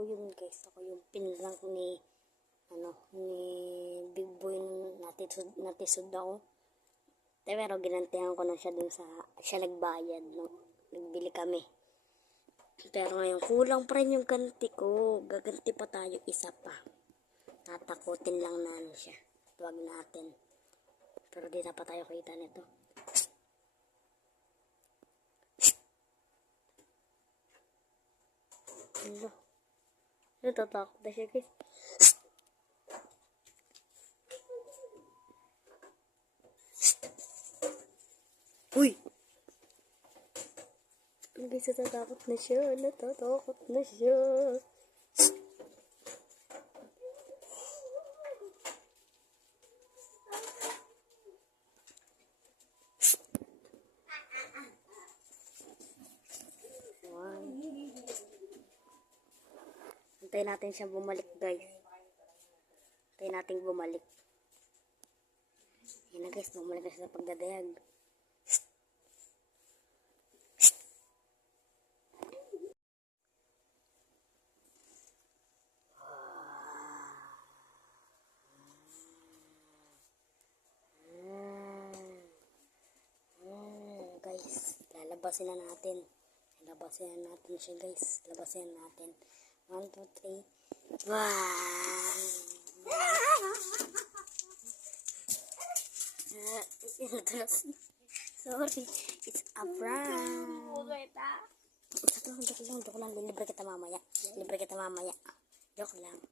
ko yun guys. Ako yung pinrank ni Big Boy nung natisod ako. Pero ginantihan ko na siya dun sa, siya nagbayad no. Nagbili kami. Pero ngayon, kulang pa rin yung ganti ko. Gaganti pa tayo isa pa. Tatakutin lang na siya. Tuwag natin. Pero di na pa tayo kita nito. Ano? Natatakot na siya guys. Uy! Guys, natatakot na siya. Natatakot na siya. Hintayin natin siyang bumalik guys. Hintayin natin bumalik. Yan na guys, bumalik na siya sa pagdadayag. Guys, lalabasin na natin. Labasin na natin siya guys. Labasin na natin. 1, 2, 3. Wow! Sorry, it's a prank. Joke lang. Libre kita mamaya. Joke lang.